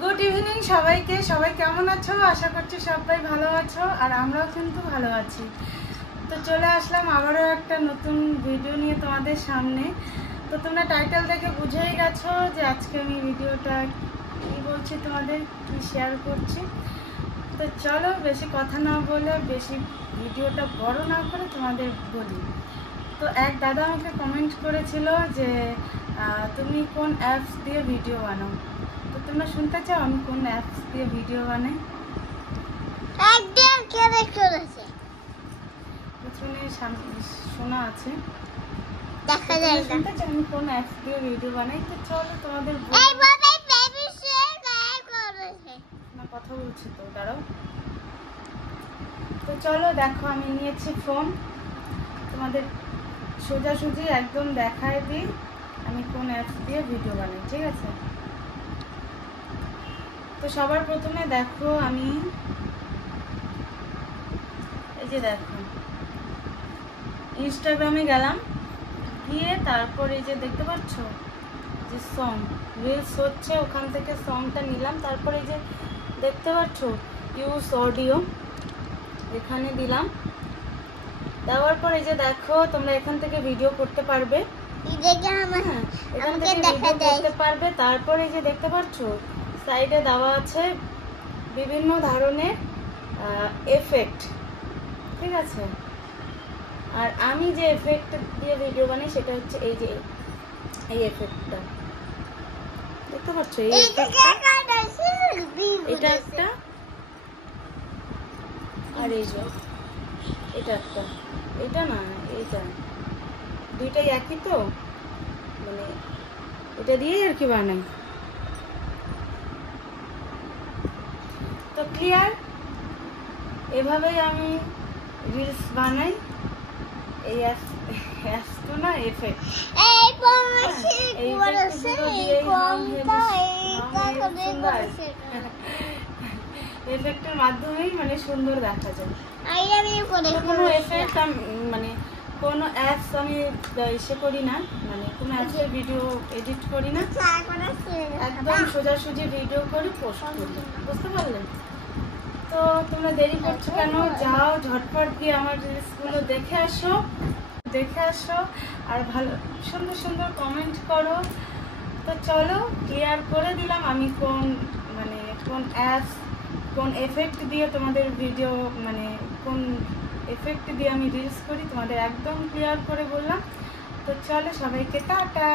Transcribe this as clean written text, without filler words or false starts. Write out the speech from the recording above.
Good evening সবাইকে। সবাই কেমন আছো? আশা করছি সবাই ভালো আছো, আর আমরাও কিন্তু ভালো আছি। তো চলে আসলাম আবারও একটা নতুন ভিডিও নিয়ে তোমাদের সামনে। তো তোমরা টাইটেল দেখে বুঝেই গেছো যে আজকে আমি ভিডিওটা কী বলছি, তোমাদের কি শেয়ার করছি। তো চলো বেশি কথা না বলে, বেশি ভিডিওটা বড় না করে তোমাদের বলি। তো এক দাদা আমাকে কমেন্ট করেছিল যে তুমি কোন অ্যাপস দিয়ে ভিডিও বানাও। তো তোমরা শুনতে চাও আমি কোন অ্যাপস দিয়ে ভিডিও বানাই? একদম কেটে চলেছে, পিছনে শোনা আছে, দেখা যায় না। শুনতে চাও আমি কোন অ্যাপস দিয়ে ভিডিও বানাই? তো চলো তোমাদের এইভাবে বেবি শেয়ার গায়ে করেছে না, কথা বলছি তো, দাঁড়াও। তো চলো দেখো, আমি নিয়েছি ফোন, তোমাদের সোজাসুজি একদম দেখায় দিই আমি কোন অ্যাপস দিয়ে ভিডিও বানাই, ঠিক আছে? তো সবার প্রথমে দেখো, আমি এই যে দেখো ইনস্টাগ্রামে গেলাম, গিয়ে তারপর এই যে দেখতে পাচ্ছ যে সং রিলস হচ্ছে, ওখান থেকে সংটা নিলাম। তারপর এই যে দেখতে পাচ্ছ ইউজ অডিও, এখানে দিলাম। দেওয়ার পর এই যে দেখো তোমরা এখান থেকে ভিডিও করতে পারবে, এখান থেকে ভিডিও করতে পারবে। তারপর এই যে দেখতে পাচ্ছ সাইডে দেওয়া আছে বিভিন্ন ধরনের এফেক্ট, ঠিক আছে? আর আমি যে এফেক্ট দিয়ে ভিডিও বানাই সেটা হচ্ছে এই যে এই এফেক্টটা, দেখতে পাচ্ছ? এই এটা একটা, আর এই যে এটা একটা, এটা না এইটা, দুইটাই একই তো, মানে এটা দিয়েই আর কি বানাই। তো ক্লিয়ার, এভাবেই আমি রিলস বানাই। এই অ্যাপস তো না, এফেক্ট, এই পড়ছে পড়ছে এই কোনটা এইটা করে পড়ছে এফেক্টের মাধ্যমেই মানে সুন্দর দেখা যায়। আমি করে কোনো এফেক্ট মানে কোনো অ্যাপস আমি ইসে করি না, মানে কোনো অ্যাপসের ভিডিও এডিট করি না, একদম সোজাসুজি ভিডিও করে পোস্ট করি, বুঝতে পারলে? তো তোমরা দেরি করছো কেন? যাও ঝটপট গিয়ে আমার রিলসগুলো দেখে আসো, আর ভালো সুন্দর সুন্দর কমেন্ট করো। তো চলো ক্লিয়ার করে দিলাম আমি কোন অ্যাপস, কোন এফেক্ট দিয়ে তোমাদের ভিডিও, মানে কোন এফেক্ট দিয়ে আমি রিলস করি, তোমাদের একদম ক্লিয়ার করে বললাম। তো চলো সবাইকে টাটা।